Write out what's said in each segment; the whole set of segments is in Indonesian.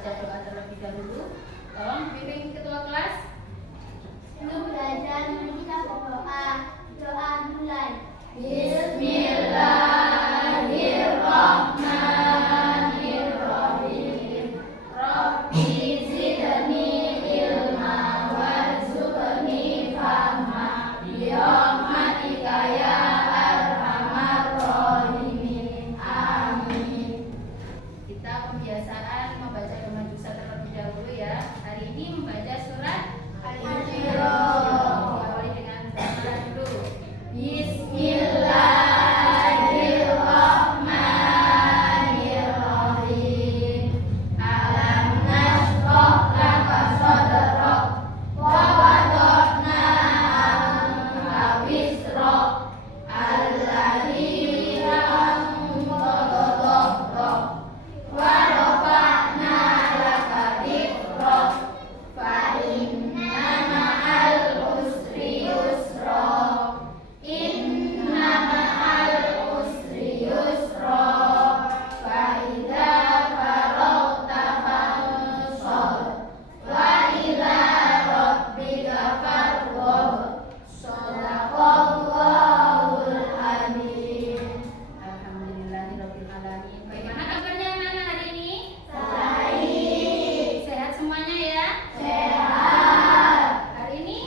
membaca doa terlebih dahulu. Tolong bimbing ketua kelas. Sebelum belajar, mari kita berdoa. Doa mulai. Bismillahirrahmanirrahim. Rabbi zidni ilma warzuqni fahma. Birahmatika ya arhamar rahimin. Amin. Kita kebiasaan membaca doa dosa terlebih dahulu ya. Hari ini membaca surat Al-Insyirah. Diawali dengan basmalah dulu. Bismillahirrahmanirrahim. Alam nashrah laka sadrak wa wada'na anka wizrak alladzi anqadha dhahrak wa rafa'na laka dhikrak fa inna ma'al usri yusra. Inna ma'al usri yusra. Fa idza faragta fansab wa ila rabbika farghab. Shadaqallahul azim. Alhamdulillahirabbil alamin. Bagaimana kabarnya anak-anak hari ini? Baik. Sehat semuanya ya? Sehat. Hari ini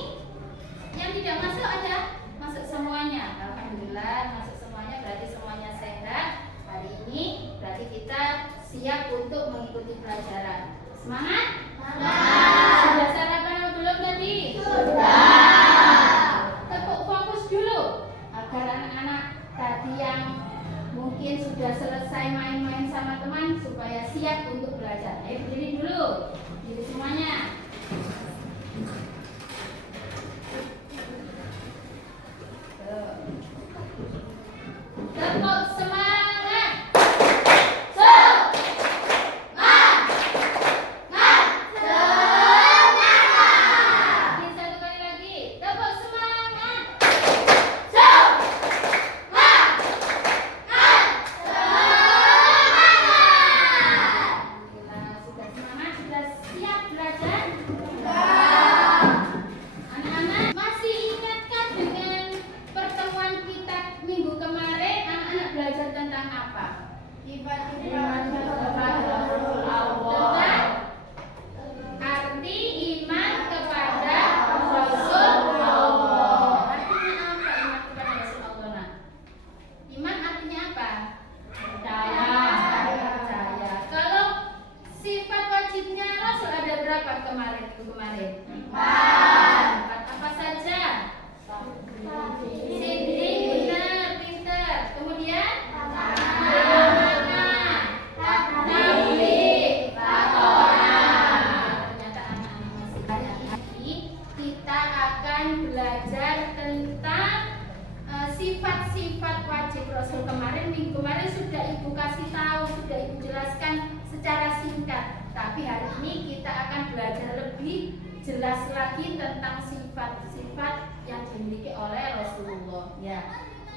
yang tidak masuk ada? Masuk semuanya. Alhamdulillah masuk semuanya, berarti semuanya sehat. Hari ini berarti kita siap untuk mengikuti pelajaran. Semangat? Semangat. Sudah sarapan atau belum tadi? Sudah. Tepuk fokus dulu agar anak-anak tadi yang mungkin sudah selesai main-main sama teman supaya siap untuk belajar. Ayo berdiri dulu. Berdiri semuanya. Tepuk semangat. Semangat. Satu kali lagi. Tepuk semangat. Alhamdulillah, sudah semangat, sudah siap belajar? Anak-anak masih ingatkah dengan pertemuan kita minggu kemarin? Anak-anak belajar tentang apa? Iman kepada Allah. Arti iman kepada Rasulullah. Artinya apa iman kepada Rasulullah? Iman artinya apa? Percaya. Kalau sifat wajibnya Rasul ada berapa kemarin? Empat. Apa saja? Siddiq, benar, pintar. Kemudian tabligh, ternyata anak-anak masih banyak lagi. Kita akan belajar tentang sifat-sifat wajib Rasul kemarin. Minggu kemarin sudah Ibu kasih tahu, sudah Ibu jelaskan secara singkat. Tapi hari ini kita akan belajar lebih jelas lagi tentang sifat-sifat yang dimiliki oleh Rasulullah. Ya,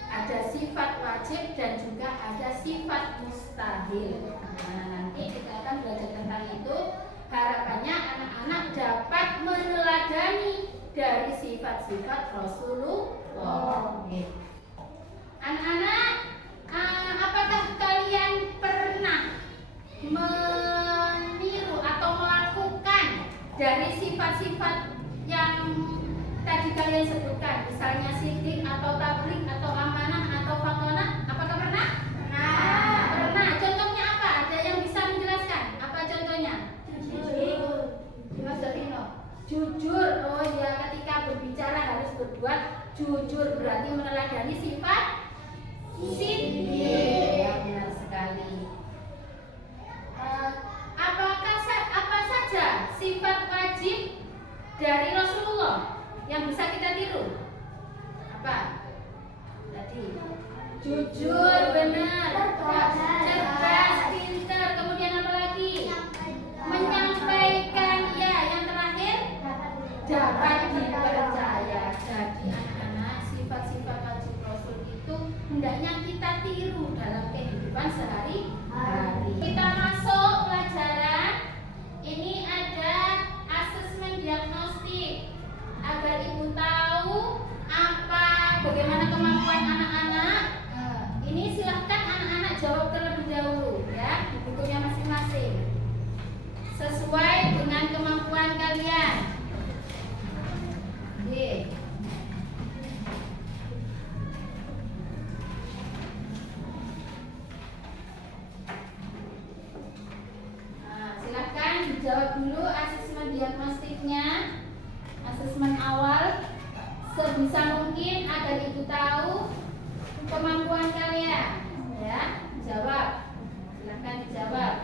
ada sifat wajib dan juga ada sifat mustahil. Nah, nanti kita akan belajar tentang itu. Harapannya anak-anak dapat meneladani dari sifat-sifat Rasulullah. Oke. Anak-anak, apakah kalian pernah meniru atau melakukan dari sifat-sifat yang tadi kalian sebutkan, misalnya siddiq atau tabligh atau amanah atau fatonah? Apakah pernah? Pernah. Contohnya apa? Ada yang bisa menjelaskan? Apa contohnya? Mas Davino. Jujur. Oh ya, ketika berbicara harus berbuat jujur, berarti meneladani sifat siddiq. Ya, benar sekali. Apa saja sifat wajib dari Rasulullah yang bisa kita tiru? Apa? Tadi jujur, benar, cerdas, pintar. Kemudian apa lagi? Menyampaikan, ya. Yang terakhir dapat dipercaya. Jadi anak-anak, sifat-sifat wajib Rasul itu hendaknya kita tiru dalam kehidupan sehari-hari. Kita masuk pelajaran. dijawab dulu asesmen diagnostiknya, asesmen awal sebisa mungkin agar ibu tahu kemampuan kalian. Ya, jawab. Silahkan dijawab.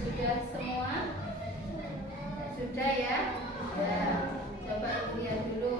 Sudah semua? Sudah ya? Sudah. Coba ibu lihat dulu.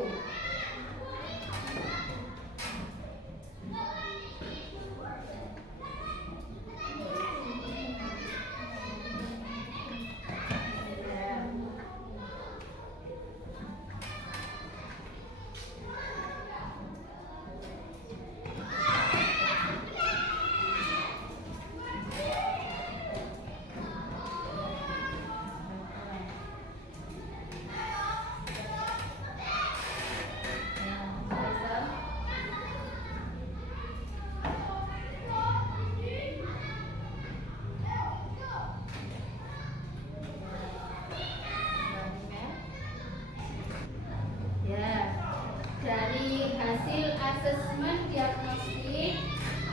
Dari hasil asesmen diagnostik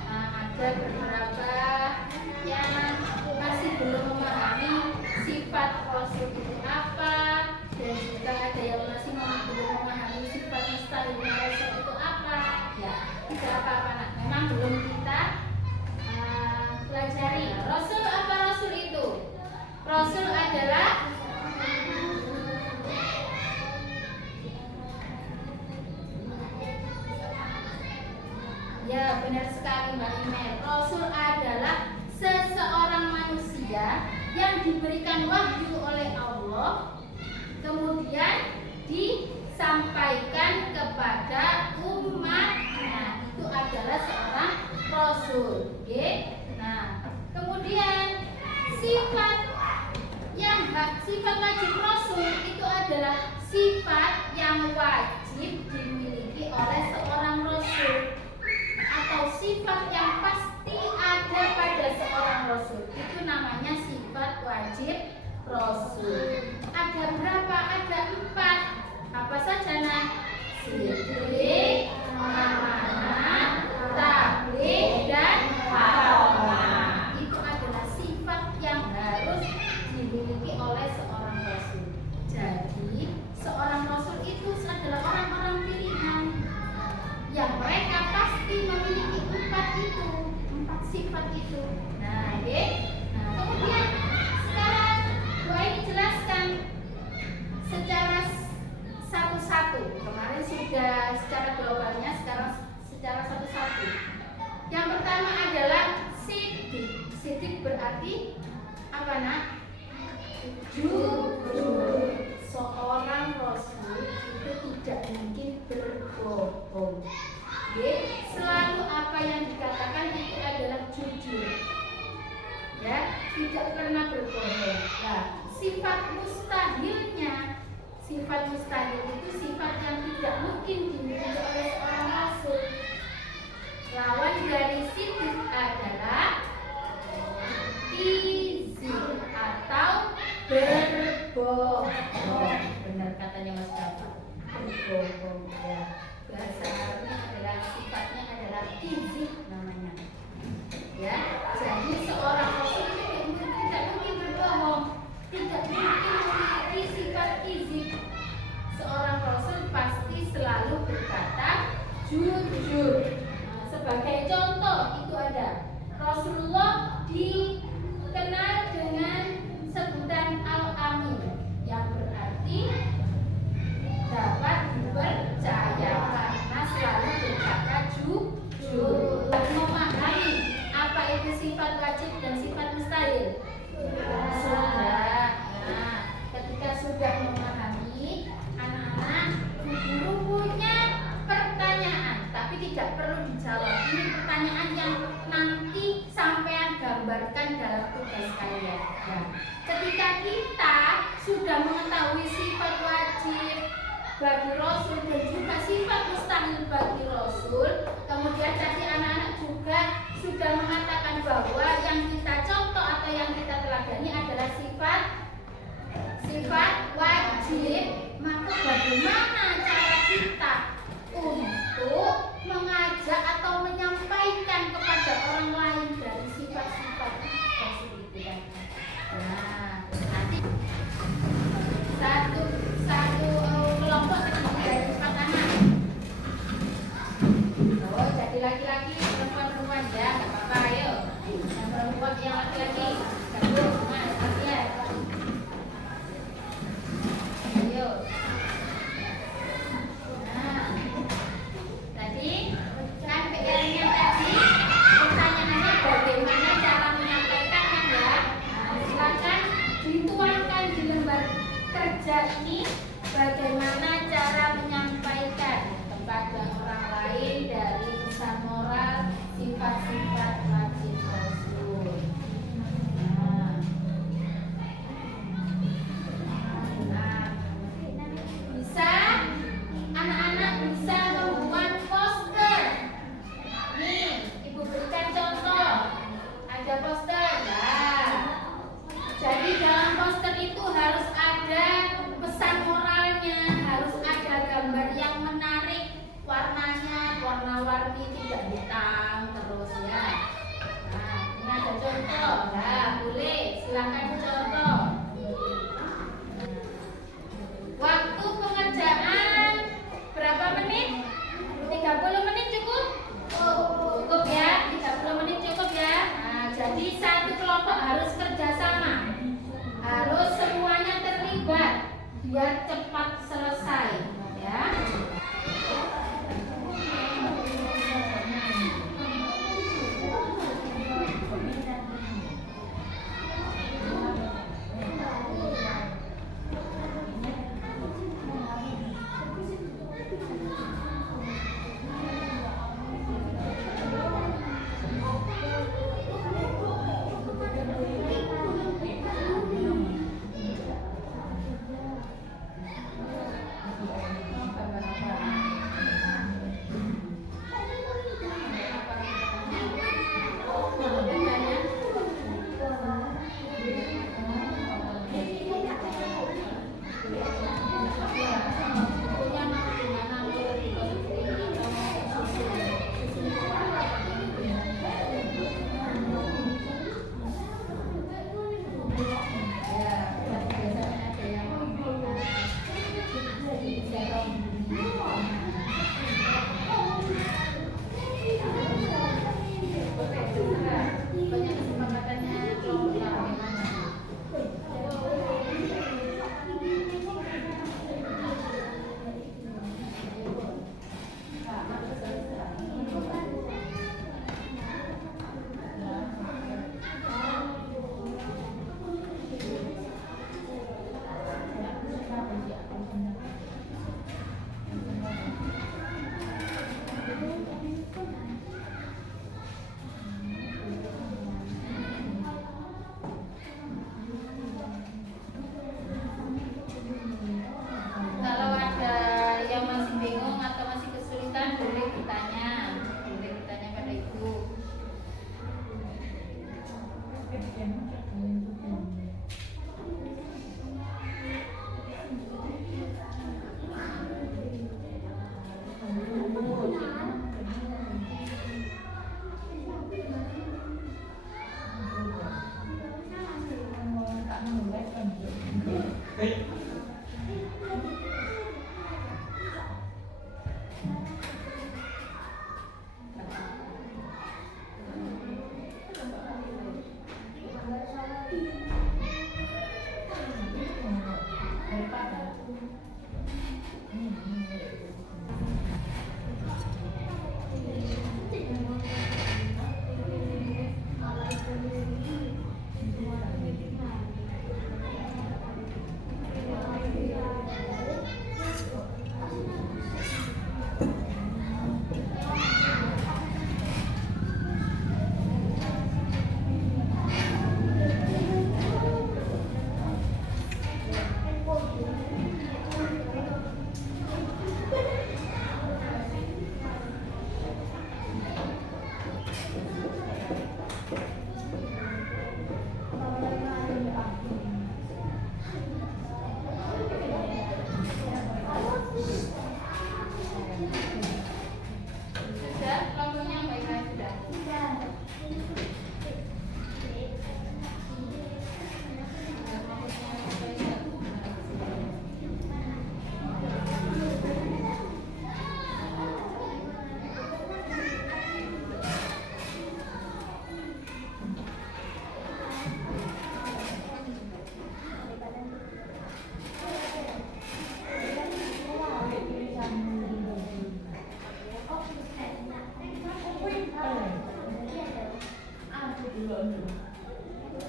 ada beberapa yang masih belum memahami sifat rasul itu apa, dan juga ada yang masih belum memahami sifat mustahilnya rasul itu apa. Ya, tidak apa-apa nak. Memang belum kita pelajari. Rasul apa rasul itu? Rasul adalah ya, benar sekali Mbak Imel. Rasul adalah seseorang manusia yang diberikan wahyu oleh Allah, kemudian disampaikan kepada umatnya. Itu adalah seorang rasul. Oke? Nah, kemudian sifat wajib rasul itu adalah sifat yang wajib dimiliki oleh seorang rasul, atau sifat yang pasti ada pada seorang rasul. Itu namanya sifat wajib rasul. Ada berapa? Ada 4. Apa saja nak? Siddiq, amanah, tabligh, dan amanah. Itu adalah sifat yang harus dimiliki oleh seorang rasul. Jadi seorang rasul itu adalah orang-orang pilihan yang mereka pasti memiliki 4 sifat itu. Nah, oke. Nah, kemudian sekarang Bu Aini jelaskan secara satu-satu. Kemarin sudah secara globalnya, sekarang secara satu-satu. Yang pertama adalah siddiq. Siddiq berarti apa nak? Jujur. Seorang rasul itu tidak mungkin berbohong. Selalu apa yang dikatakan itu adalah jujur. Ya, tidak pernah berbohong. Nah, sifat mustahil itu sifat yang tidak mungkin dimiliki oleh seorang rasul. Lawan dari siddiq adalah kizib atau berbohong. Benar katanya Mas Dafa. Berbohong ya. Bahasa Arabnya adalah sifatnya adalah kizib namanya. Ya, jadi sifat wajib dan sifat mustahil? Sudah. Nah, ketika sudah memahami, anak-anak, guru punya pertanyaan, tapi tidak perlu dijawab. Ini pertanyaan yang nanti sampean gambarkan dalam tugas kalian. Ya. Ketika kita sudah mengetahui sifat wajib bagi Rasul dan juga sifat mustahil bagi Rasul, kemudian tadi anak-anak juga sudah mengatakan bahwa yang kita contoh atau yang kita teladani adalah sifat wajib. Maka bagaimana cara kita untuk mengajak atau menyampaikan kepada orang lain dari sifat-sifat Rasul itu kan? Nah, nanti satu kelompok terdiri dari 4 anak. Oh, jadi laki-laki, perempuan ya, nggak apa-apa, ayo. Yang perempuan, yang laki-laki, gabung, mas, ya. Ayo. Nah, tadi kan PR-nya tadi pertanyaannya bagaimana cara menyampaikannya ya. Nah, silakan dituangkan di lembar kerja ini bagaimana cara menyampaikan kepada orang lain dari pesan moral sifat-sifat wajib Rasul. Bisa anak-anak bisa membuat poster. Nih, ibu berikan contoh. Ada poster ya. Jadi dalam poster itu harus ada pesan moralnya, harus ada gambar yang menarik, warnanya warna-warni, tidak hitam terus ya. Nah, ini ada contoh. Nah, boleh silakan dicontoh. Waktu pengerjaan berapa menit? 30 menit cukup? Cukup ya, 30 menit cukup ya. Nah, jadi satu kelompok harus kerjasama, harus semuanya terlibat biar cepat selesai ya.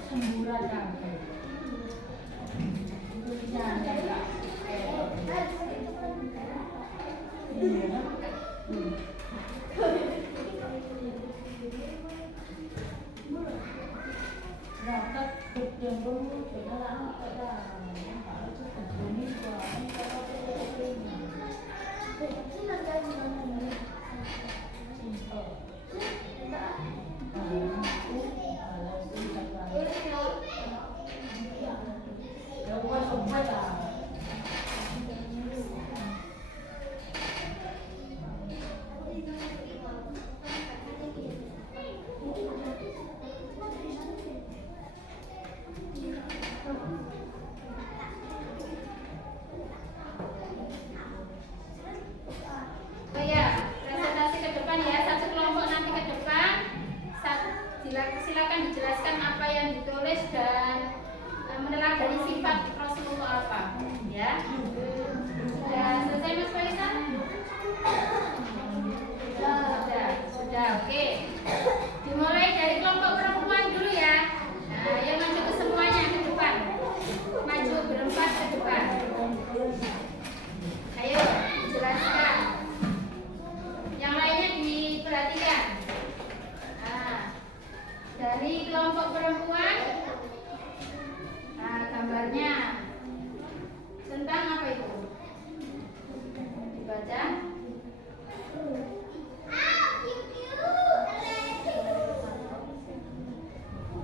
semburan kabeh. Iya. Rapat yang dulu kita lama pada kalau itu begini kok kalau Oh ya, presentasi ke depan ya, satu kelompok nanti ke depan. Silakan dijelaskan apa yang ditulis dan meneladani sifat Rasulullah apa, ya. Sudah selesai Mas Faisan? Sudah, oke. Dimulai dari kelompok perempuan dulu ya. Nah, yang maju ke semuanya ke depan. Maju berempat ke depan. Ayo, jelaskan. Yang lainnya diperhatikan. Nah, dari kelompok perempuan, nah, gambarnya tentang apa itu? Dibaca.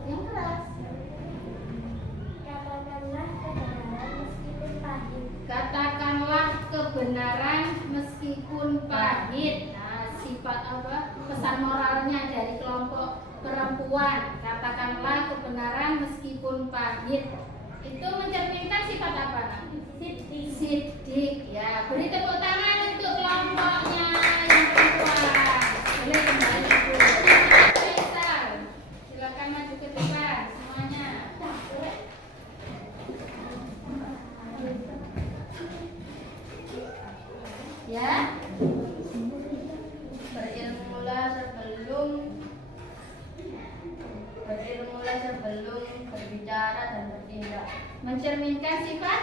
Yang keras. Katakanlah kebenaran meskipun pahit. Nah, sifat apa? Pesan moralnya dari kelompok perempuan. Katakanlah kebenaran meskipun pahit. Itu mencerminkan sifat apa nanti? Sidik. Ya, beri tepuk tangan untuk kelompoknya yang perempuan. Boleh kembali dulu. Faisal, silakan maju ke depan semuanya. Ya, berilmulah sebelum berbicara dan bertindak. Mencerminkan sifat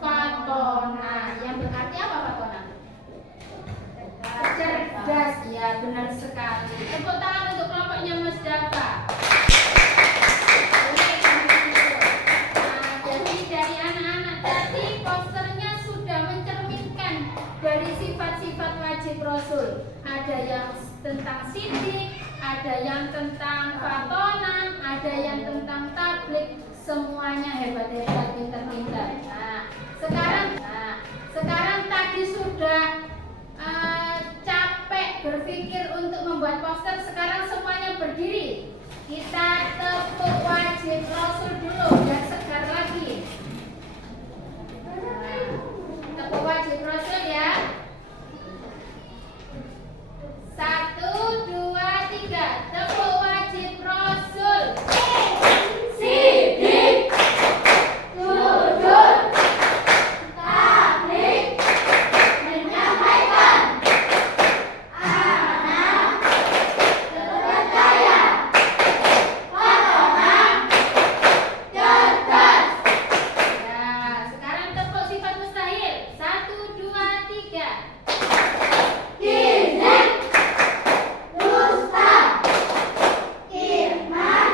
fatona. Yang berarti apa fatona? Cerdas, ya benar sekali. Tepuk tangan untuk kelompoknya Mas Dafa. Jadi dari anak-anak tadi posternya sudah mencerminkan dari sifat-sifat wajib Rasul. Ada yang tentang sidik, ada yang tentang fatona, ada yang tentang tablik. Semuanya hebat-hebat, pintar-pintar. Nah, sekarang tadi sudah capek berpikir untuk membuat poster. Sekarang semuanya berdiri. Kita tepuk wajib Rasul dulu biar segar lagi. Nah, tepuk wajib Rasul ya. 1, 2, 3. Tepuk wajib Rasul. Sidik, jujur, tablik, menyampaikan, amanah, terpercaya, fatona, cerdas. Nah, sekarang tepuk sifat mustahil. 1, 2, 3. Gizi, dusta, firman,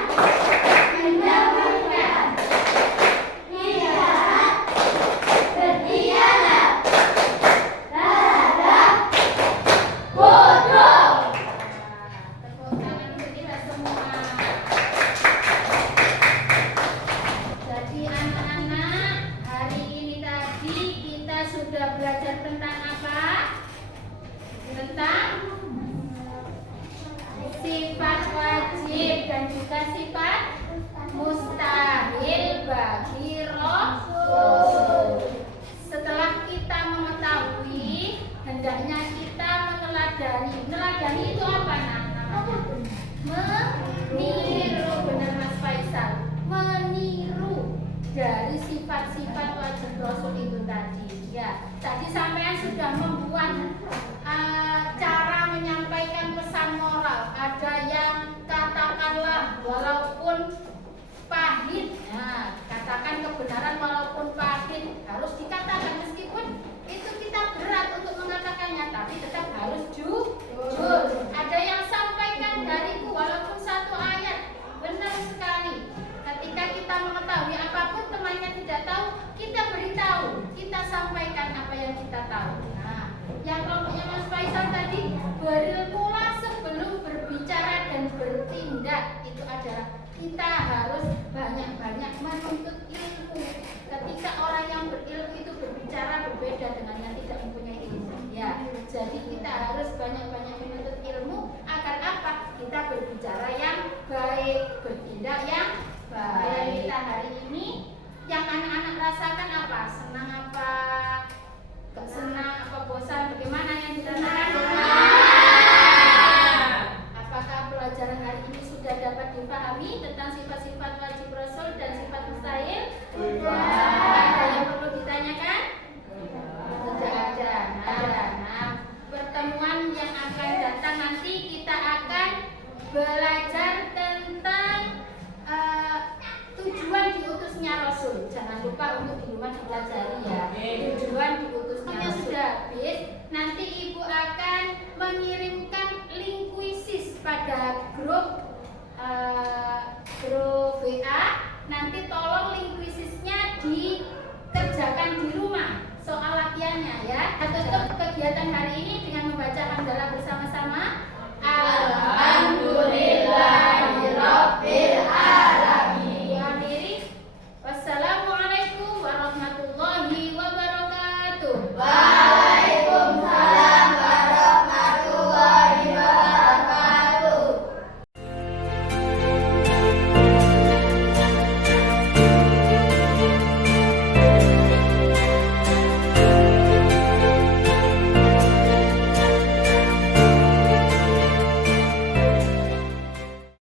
menyembunyikan, hianat, berkhianat, terhadap, bodoh. Tepuk tangan untuk kita semua. Jadi anak-anak, hari ini tadi kita sudah belajar tentang apa? Tentang sifat wajib dan juga sifat mustahil bagi Rasul. Setelah kita mengetahui, hendaknya kita meneladani. Meneladani itu apa namanya? Meniru, benar Mas Faisal. Meniru dari sifat-sifat wajib Rasul itu tadi. Ya, tadi sampean sudah membuat cara menyampaikan pesan moral. Ada yang katakanlah walaupun sampaikan apa yang kita tahu. Nah, yang kelompoknya Mas Faisal tadi, berilmulah sebelum berbicara dan bertindak. Itu adalah kita harus banyak-banyak menuntut ilmu. Ketika orang yang berilmu itu berbicara berbeda dengan yang tidak mempunyai ilmu. Ya, jadi kita harus banyak-banyak menuntut ilmu agar apa? Kita berbicara yang baik, bertindak yang baik. Kita hari ini yang anak-anak rasakan apa? Senang apa? Gak senang apa? Bosan? Bagaimana yang dirasakan? Apakah pelajaran hari ini sudah dapat dipahami tentang sifat-sifat wajib Rasul dan sifat mustahil? Ada yang perlu ditanyakan? Tidak ada. Nah, pertemuan yang akan datang nanti kita akan belajar tentang tujuan diutusnya Rasul. Jangan lupa untuk